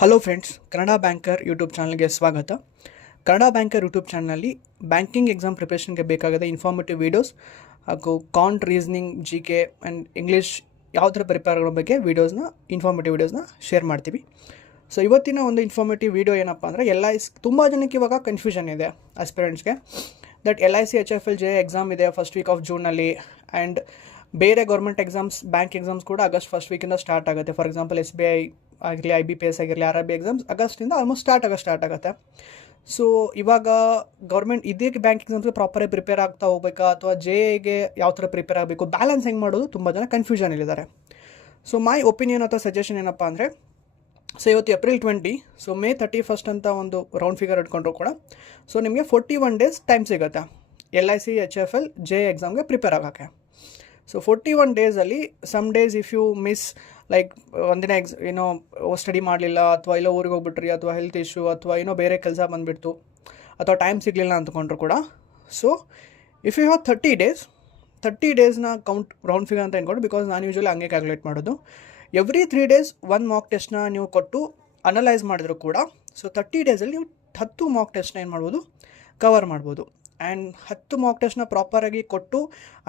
Hello friends, Kannada banker YouTube ಚಾನಲ್ಗೆ ಸ್ವಾಗತ. Kannada banker YouTube ಚಾನಲ್ನಲ್ಲಿ ಬ್ಯಾಂಕಿಂಗ್ ಎಕ್ಸಾಮ್ ಪ್ರಿಪ್ರೇಷನ್ಗೆ ಬೇಕಾದ ಇನ್ಫಾರ್ಮೇಟಿವ್ ವೀಡಿಯೋಸ್ ಹಾಗೂ can't, reasoning, G K and English ಯಾವ ಥರ ಪ್ರಿಪೇರ್ ಆಗೋ ಬಗ್ಗೆ ಇನ್ಫಾರ್ಮೇಟಿವ್ ವೀಡಿಯೋಸ್ನ ಶೇರ್ ಮಾಡ್ತೀವಿ. ಸೊ ಇವತ್ತಿನ ಒಂದು ಇನ್ಫಾರ್ಮೇಟಿವ್ ವೀಡಿಯೋ ಏನಪ್ಪ ಅಂದರೆ ತುಂಬ ಜನಕ್ಕೆ ಇವಾಗ ಕನ್ಫ್ಯೂಷನ್ ಇದೆ ಆಸ್ಪಿರೆಂಟ್ಸ್ಗೆ ದಟ್ LIC HFLJ ಎಕ್ಸಾಮ್ ಇದೆ ಫಸ್ಟ್ ವೀಕ್ ಆಫ್ ಜೂನಲ್ಲಿ. ಆ್ಯಂಡ್ ಬೇರೆ ಗೌರ್ಮೆಂಟ್ ಎಕ್ಸಾಮ್ಸ್, ಬ್ಯಾಂಕ್ ಎಕ್ಸಾಮ್ಸ್ ಕೂಡ ಆಗಸ್ಟ್ ಫಸ್ಟ್ ವೀಕಿಂದ ಸ್ಟಾರ್ಟ್ ಆಗುತ್ತೆ. ಫಾರ್ ಎಕ್ಸಾಂಪಲ್ SBI ಆಗಿರಲಿ, IBPS ಆಗಿರಲಿ, RRB ಎಕ್ಸಾಮ್ಸ್ ಆಗಸ್ಟಿಂದ ಆಲ್ಮೋಸ್ಟ್ ಸ್ಟಾರ್ಟ್ ಆಗುತ್ತೆ. ಸೊ ಇವಾಗ ಗೌರ್ಮೆಂಟ್ ಇದಕ್ಕೆ ಬ್ಯಾಂಕ್ ಎಕ್ಸಾಮ್ಸ್ಗೆ ಪ್ರಾಪರಾಗಿ ಪ್ರಿಪೇರ್ ಆಗ್ತಾ ಹೋಗ್ಬೇಕಾ ಅಥವಾ JAಗೆ ಯಾವ ಥರ ಪ್ರಿಪೇರ್ ಆಗಬೇಕು, ಬ್ಯಾಲೆನ್ಸ್ ಹೆಂಗೆ ಮಾಡೋದು, ತುಂಬ ಜನ ಕನ್ಫ್ಯೂಷನಲ್ಲಿದ್ದಾರೆ. ಸೊ ಮೈ ಒಪಿನಿಯನ್ ಅಥವಾ ಸಜೆಷನ್ ಏನಪ್ಪ ಅಂದರೆ, ಸೊ ಇವತ್ತು April 20, ಸೊ May 31 ಅಂತ ಒಂದು ರೌಂಡ್ ಫಿಗರ್ ಇಟ್ಕೊಂಡ್ರು ಕೂಡ ಸೊ ನಿಮಗೆ 41 days ಟೈಮ್ ಸಿಗುತ್ತೆ LIC HFLJ ಎಕ್ಸಾಮ್ಗೆ ಪ್ರಿಪೇರ್ ಆಗೋಕ್ಕೆ. ಸೊ 41 ಡೇಸಲ್ಲಿ some days if you miss, like ಒಂದಿನ ಸ್ಟಡಿ ಮಾಡಲಿಲ್ಲ ಅಥವಾ ಇಲ್ಲ ಊರಿಗೆ ಹೋಗ್ಬಿಟ್ರಿ ಅಥವಾ ಹೆಲ್ತ್ ಇಶ್ಯೂ ಅಥವಾ ಬೇರೆ ಕೆಲಸ ಬಂದುಬಿಡ್ತು ಅಥವಾ ಟೈಮ್ ಸಿಗಲಿಲ್ಲ ಅಂದ್ಕೊಂಡ್ರು ಕೂಡ, ಸೊ ಇಫ್ ಯು ಹ್ಯಾವ್ 30 ಡೇಸ್ನ ಕೌಂಟ್ ರೌಂಡ್ ಫಿಗರ್ ಅಂತ ಅಂದ್ಕೊಂಡು, ಬಿಕಾಸ್ ನಾನು ಯೂಶ್ವಲಿ ಹಂಗೆ ಕ್ಯಾಲ್ಕುಲೇಟ್ ಮಾಡೋದು. ಎವ್ರಿ 3 days ಒಂದು ಮಾಕ್ ಟೆಸ್ಟ್ನ ನೀವು ಕೊಟ್ಟು ಅನಲೈಸ್ ಮಾಡಿದ್ರು ಕೂಡ, ಸೊ 30 ಡೇಸಲ್ಲಿ ನೀವು 10 ಮಾಕ್ ಟೆಸ್ಟ್ನ ಏನು ಮಾಡ್ಬೋದು, ಕವರ್ ಮಾಡ್ಬೋದು. ಆ್ಯಂಡ್ 10 ಮಾಕ್ ಟೆಸ್ಟ್ನ ಪ್ರಾಪರಾಗಿ ಕೊಟ್ಟು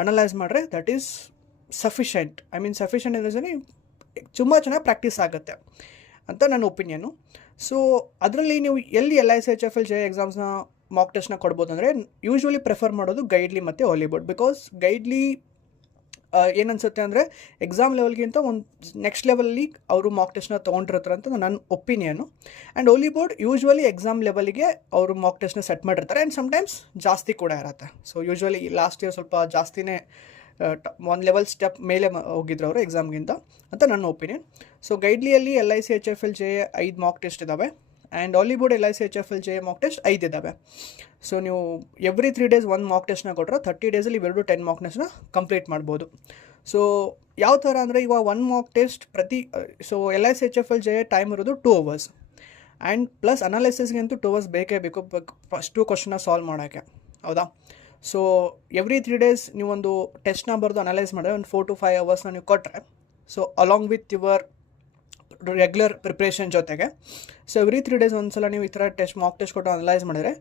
ಅನಲೈಸ್ ಮಾಡಿದ್ರೆ ದಟ್ ಈಸ್ ಸಫಿಷಿಯೆಂಟ್. ಸಫಿಷಿಯೆಂಟ್ ಅಂದರೆ ತುಂಬ ಚೆನ್ನಾಗಿ ಪ್ರಾಕ್ಟೀಸ್ ಆಗುತ್ತೆ ಅಂತ ನನ್ನ ಒಪಿನಿಯನ್ನು. ಸೊ ಅದರಲ್ಲಿ ನೀವು ಎಲ್ಲಿ LIC HFLJ ಎಕ್ಸಾಮ್ಸ್ನ ಮಾಕ್ ಟೆಸ್ಟ್ನ ಕೊಡ್ಬೋದು ಅಂದರೆ, ಯೂಶ್ವಲಿ ಪ್ರಿಫರ್ ಮಾಡೋದು ಗೈಡ್ಲಿ ಮತ್ತು ಹಾಲಿಬೋರ್ಡ್. ಬಿಕಾಸ್ ಗೈಡ್ಲಿ ಏನನ್ಸುತ್ತೆ ಅಂದರೆ ಎಕ್ಸಾಮ್ ಲೆವೆಲ್ಗಿಂತ ಒಂದು ನೆಕ್ಸ್ಟ್ ಲೆವೆಲಲ್ಲಿ ಅವರು ಮಾಕ್ ಟೆಸ್ಟ್ನ ತೊಗೊಂಡಿರ್ತಾರೆ ಅಂತ ನನ್ನ ಒಪಿನಿಯನ್ನು. ಆ್ಯಂಡ್ ಹಾಲಿಬೋರ್ಡ್ ಯೂಶ್ವಲಿ ಎಕ್ಸಾಮ್ ಲೆವೆಲಿಗೆ ಅವರು ಮಾಕ್ ಟೆಸ್ಟ್ನ ಸೆಟ್ ಮಾಡಿರ್ತಾರೆ. ಆ್ಯಂಡ್ ಸಮ್ಟೈಮ್ಸ್ ಜಾಸ್ತಿ ಕೂಡ ಇರುತ್ತೆ. ಸೊ ಯೂಶ್ವಲಿ ಲಾಸ್ಟ್ ಇಯರ್ ಸ್ವಲ್ಪ ಜಾಸ್ತಿನೇ ಒಂದು ಲೆವೆಲ್ ಸ್ಟೆಪ್ ಮೇಲೆ ಹೋಗಿದ್ರು ಅವರು ಎಕ್ಸಾಮ್ಗಿಂತ ಅಂತ ನನ್ನ ಒಪಿನಿಯನ್. ಸೊ ಗೈಡ್ಲಿಯಲ್ಲಿ LIC HFLJ 5 ಮಾಕ್ ಟೆಸ್ಟ್ ಇದ್ದಾವೆ. And Oliveboard LIC HFLJ mock test 5 ಇದ್ದಾವೆ. ಸೊ ನೀವು ಎವ್ರಿ 3 days ಒಂದು ಮಾಕ್ ಟೆಸ್ಟ್ನ ಕೊಟ್ಟರೆ 30 ಡೇಸಲ್ಲಿ ಇವೆರಡು 10 ಮಾಕ್ ಟೆಸ್ಟ್ನ ಕಂಪ್ಲೀಟ್ ಮಾಡ್ಬೋದು. ಸೊ ಯಾವ ಥರ ಅಂದರೆ, ಇವಾಗ ಒಂದು mock test so LIC HFLJ time ಇರೋದು 2 hours. ಆ್ಯಂಡ್ ಪ್ಲಸ್ ಅನಾಲಿಸಿಸ್ಗಂತೂ 2 hours ಬೇಕೇ ಬೇಕು ಫಸ್ಟ್ 2 ಕ್ವಶನ್ನ ಸಾಲ್ವ್ ಮಾಡೋಕ್ಕೆ, ಹೌದಾ? ಸೊ ಎವ್ರಿ 3 days ನೀವೊಂದು ಟೆಸ್ಟ್ನ ಬರೆದು ಅನಲೈಸ್ ಮಾಡಿದ್ರೆ ಒಂದು 4 to 5 hours ನೀವು ಕೊಟ್ಟರೆ, so along with your regular preparation ಜೊತೆಗೆ, ಸೊ ಎವ್ರಿ 3 days ಒಂದ್ಸಲ ನೀವು ಈ ಥರ ಮಾಕ್ ಟೆಸ್ಟ್ ಕೊಟ್ಟು ಅನಲೈಸ್ ಮಾಡಿದರೆ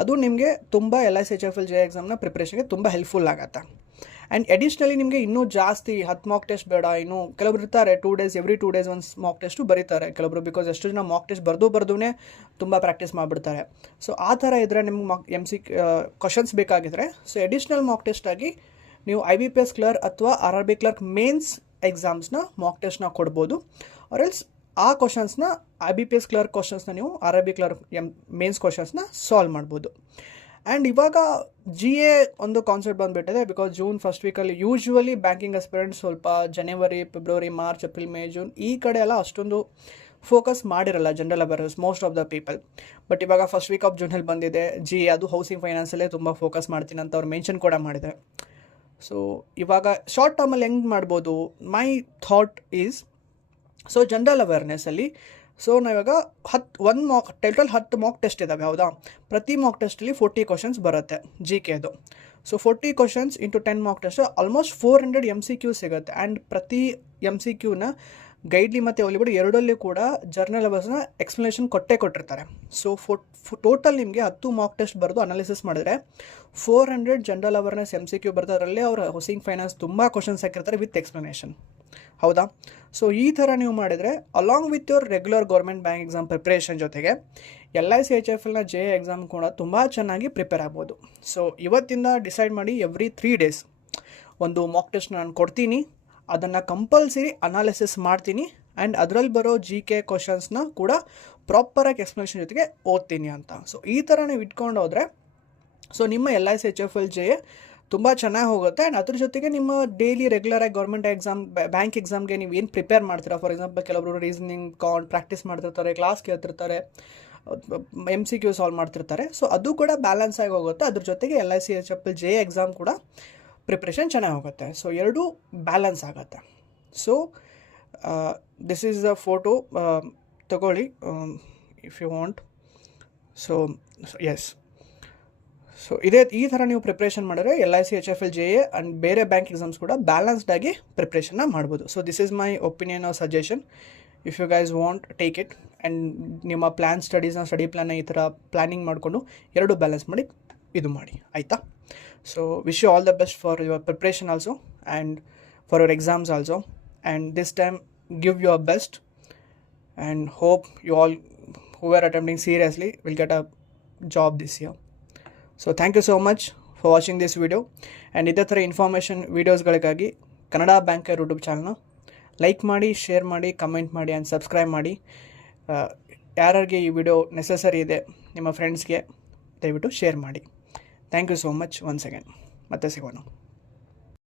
ಅದು ನಿಮಗೆ ತುಂಬ LIC HFLJ ಎಕ್ಸಾಮ್ನ ಪ್ರಿಪ್ರೇಷನ್ಗೆ ತುಂಬ ಹೆಲ್ಪ್ಫುಲ್ ಆಗುತ್ತೆ. ಆ್ಯಂಡ್ ಅಡಿಷ್ನಲಿ ನಿಮಗೆ ಇನ್ನೂ ಜಾಸ್ತಿ 10 ಮಾಕ್ ಟೆಸ್ಟ್ ಬೇಡ, ಇನ್ನೂ ಕೆಲವರು ಇರ್ತಾರೆ ಎವ್ರಿ 2 days ಒಂದು ಮಾಕ್ ಟೆಸ್ಟು ಬರೀತಾರೆ ಕೆಲವರು. ಬಿಕಾಸ್ ಎಷ್ಟು ಜನ ಮಾಕ್ ಟೆಸ್ಟ್ ಬರ್ದೂನೇ ತುಂಬ ಪ್ರಾಕ್ಟೀಸ್ ಮಾಡಿಬಿಡ್ತಾರೆ. ಸೊ ಆ ಥರ ಇದ್ದರೆ ನಿಮ್ಗೆ MC ಕ್ವಶನ್ಸ್ ಬೇಕಾಗಿದ್ದರೆ, ಸೊ ಅಡಿಷ್ನಲ್ ಮಾಕ್ ಟೆಸ್ಟಾಗಿ ನೀವು IBPS ಕ್ಲರ್ಕ್ ಅಥವಾ RRB ಕ್ಲರ್ಕ್ ಮೇನ್ಸ್ ಎಕ್ಸಾಮ್ಸ್ನ ಮಾಕ್ ಟೆಸ್ಟ್ನ ಕೊಡ್ಬೋದು. ಆರ್ ಎಲ್ಸ್ ಆ ಕ್ವಶನ್ಸ್ನ IBPS ಕ್ಲರ್ಕ್ ಕ್ವಶನ್ಸ್ನ ನೀವು RRB ಕ್ಲರ್ಕ್ ಮೇನ್ಸ್ ಕ್ವಶನ್ಸ್ನ ಸಾಲ್ವ್ ಮಾಡ್ಬೋದು. ಆ್ಯಂಡ್ ಇವಾಗ GA ಒಂದು ಕಾನ್ಸೆಪ್ಟ್ ಬಂದುಬಿಟ್ಟಿದೆ. ಬಿಕಾಸ್ ಜೂನ್ ಫಸ್ಟ್ ವೀಕಲ್ಲಿ ಯೂಶ್ವಲಿ ಬ್ಯಾಂಕಿಂಗ್ ಆಸ್ಪಿರೆಂಟ್ಸ್ ಸ್ವಲ್ಪ ಜನವರಿ, ಫೆಬ್ರವರಿ, ಮಾರ್ಚ್, ಏಪ್ರಿಲ್, ಮೇ, ಜೂನ್ ಈ ಕಡೆ ಎಲ್ಲ ಅಷ್ಟೊಂದು ಫೋಕಸ್ ಮಾಡಿರಲ್ಲ general awareness most of the people. But ಇವಾಗ ಫಸ್ಟ್ ವೀಕ್ ಆಫ್ ಜೂನಲ್ಲಿ ಬಂದಿದೆ GA, ಅದು ಹೌಸಿಂಗ್ ಫೈನಾನ್ಸಲ್ಲೇ ತುಂಬ ಫೋಕಸ್ ಮಾಡ್ತೀನಿ ಅಂತ ಅವ್ರು ಮೆನ್ಷನ್ ಕೂಡ ಮಾಡಿದೆ. ಸೊ ಇವಾಗ ಶಾರ್ಟ್ ಟರ್ಮಲ್ಲಿ ಹೆಂಗೆ ಮಾಡ್ಬೋದು, my thought is, so general ಅವೇರ್ನೆಸ್ಸಲ್ಲಿ ಸೊ ನಾವಿವಾಗ 10 ಮಾಕ್ ಟೆಸ್ಟ್ ಇದ್ದಾವೆ, ಹೌದಾ? ಪ್ರತಿ ಮಾಕ್ ಟೆಸ್ಟಲ್ಲಿ 40 ಕ್ವಶನ್ಸ್ ಬರುತ್ತೆ GKದು. So 40 questions into 10 mock test almost 400 MCQ ಸಿಗುತ್ತೆ. ಆ್ಯಂಡ್ ಪ್ರತಿ MCQನ ಗೈಡ್ಲಿ ಮತ್ತು ಹಾಲಿಬೋರ್ಡ್ ಎರಡಲ್ಲಿ ಕೂಡ ಜರ್ನಲ್ ಅವೇರ್ಸ್ನ ಎಕ್ಸ್ಪ್ಲನೇಷನ್ ಕೊಟ್ಟಿರ್ತಾರೆ. ಸೊ ಟೋಟಲ್ ನಿಮಗೆ 10 ಮಾಕ್ ಟೆಸ್ಟ್ ಬರೆದು ಅನಾಲಿಸಿಸ್ ಮಾಡಿದ್ರೆ 400 ಜನರಲ್ ಅವೇರ್ನೆಸ್ MCQ ಬರ್ತದೆ. ಅದರಲ್ಲೇ ಅವರು ಹೌಸಿಂಗ್ ಫೈನಾನ್ಸ್ ತುಂಬ ಕ್ವಶನ್ಸ್ ಹಾಕಿರ್ತಾರೆ ವಿತ್ ಎಕ್ಸ್ಪ್ಲನೇಷನ್, ಹೌದಾ? ಸೊ ಈ ಥರ ನೀವು ಮಾಡಿದರೆ along with your regular government bank exam preparation ಜೊತೆಗೆ LIC HFLನ JA ಎಕ್ಸಾಮ್ ಕೂಡ ತುಂಬ ಚೆನ್ನಾಗಿ ಪ್ರಿಪೇರ್ ಆಗ್ಬೋದು. ಸೊ ಇವತ್ತಿಂದ ಡಿಸೈಡ್ ಮಾಡಿ ಎವ್ರಿ 3 days ಒಂದು ಮಾಕ್ ಟೆಸ್ಟ್ ನಾನು ಕೊಡ್ತೀನಿ, ಅದನ್ನು ಕಂಪಲ್ಸರಿ ಅನಾಲಿಸಿಸ್ ಮಾಡ್ತೀನಿ. ಆ್ಯಂಡ್ ಅದರಲ್ಲಿ ಬರೋ GK ಕ್ವಶನ್ಸ್ನ ಕೂಡ ಪ್ರಾಪರಾಗಿ ಎಕ್ಸ್ಪ್ಲನೇಷನ್ ಜೊತೆಗೆ ಓದ್ತೀನಿ ಅಂತ. ಸೊ ಈ ಥರ ನೀವು ಇಟ್ಕೊಂಡು ಹೋದರೆ ಸೊ ನಿಮ್ಮ LIC HFLJ ತುಂಬ ಚೆನ್ನಾಗಿ ಹೋಗುತ್ತೆ. ಆ್ಯಂಡ್ ಅದ್ರ ಜೊತೆಗೆ ನಿಮ್ಮ ಡೈಲಿ ರೆಗ್ಯುಲರಾಗಿ ಗೌರ್ಮೆಂಟ್ ಎಕ್ಸಾಮ್, ಬ್ಯಾಂಕ್ ಎಕ್ಸಾಮ್ಗೆ ನೀವು ಏನು ಪ್ರಿಪೇರ್ ಮಾಡ್ತೀರಾ, ಫಾರ್ ಎಕ್ಸಾಂಪಲ್ ಕೆಲವರು ರೀಸನಿಂಗ್ ಪ್ರಾಕ್ಟೀಸ್ ಮಾಡ್ತಿರ್ತಾರೆ, ಕ್ಲಾಸ್ ಕೇಳ್ತಿರ್ತಾರೆ, MCQ ಸಾಲ್ವ್ ಮಾಡ್ತಿರ್ತಾರೆ. ಸೊ ಅದು ಕೂಡ ಬ್ಯಾಲೆನ್ಸ್ ಆಗಿ ಹೋಗುತ್ತೆ. ಅದ್ರ ಜೊತೆಗೆ LIC HFLJ ಎಕ್ಸಾಮ್ ಕೂಡ ಪ್ರಿಪ್ರೇಷನ್ ಚೆನ್ನಾಗಿ ಹೋಗುತ್ತೆ. ಸೊ ಎರಡೂ ಬ್ಯಾಲೆನ್ಸ್ ಆಗುತ್ತೆ. So this is the photo, ತಗೊಳ್ಳಿ if you want. So yes, so ಈ ಥರ ನೀವು ಪ್ರಿಪ್ರೇಷನ್ ಮಾಡಿದ್ರೆ LIC HFLJ ಆ್ಯಂಡ್ ಬೇರೆ ಬ್ಯಾಂಕ್ ಎಕ್ಸಾಮ್ಸ್ ಕೂಡ ಬ್ಯಾಲೆನ್ಸ್ಡಾಗಿ ಪ್ರಿಪ್ರೇಷನ್ನ ಮಾಡ್ಬೋದು. So this is my opinion or suggestion. If you guys want take it and ನಿಮ್ಮ ಸ್ಟಡಿ ಪ್ಲ್ಯಾನ್ನ ಈ ಥರ ಪ್ಲ್ಯಾನಿಂಗ್ ಮಾಡಿಕೊಂಡು ಎರಡು ಬ್ಯಾಲೆನ್ಸ್ ಮಾಡಿ ಇದು ಮಾಡಿ, ಆಯಿತಾ? So wish you all the best for your preparation also and for your exams also, and this time give your best and hope you all who are attempting seriously will get a job this year. So thank you so much for watching this video, and ಇದೇ ಥರ information ವೀಡಿಯೋಸ್ಗಳಿಗಾಗಿ Kannada banker YouTube ಚಾನಲ್ನ like ಮಾಡಿ, share ಮಾಡಿ, comment ಮಾಡಿ and subscribe ಮಾಡಿ. ಯಾರಿಗೆ ಈ video necessary ಇದೆ ನಿಮ್ಮ ಫ್ರೆಂಡ್ಸ್ಗೆ ದಯವಿಟ್ಟು ಶೇರ್ ಮಾಡಿ. Thank you so much once again. ಮತ್ತೆ ಸಿಗೋಣ.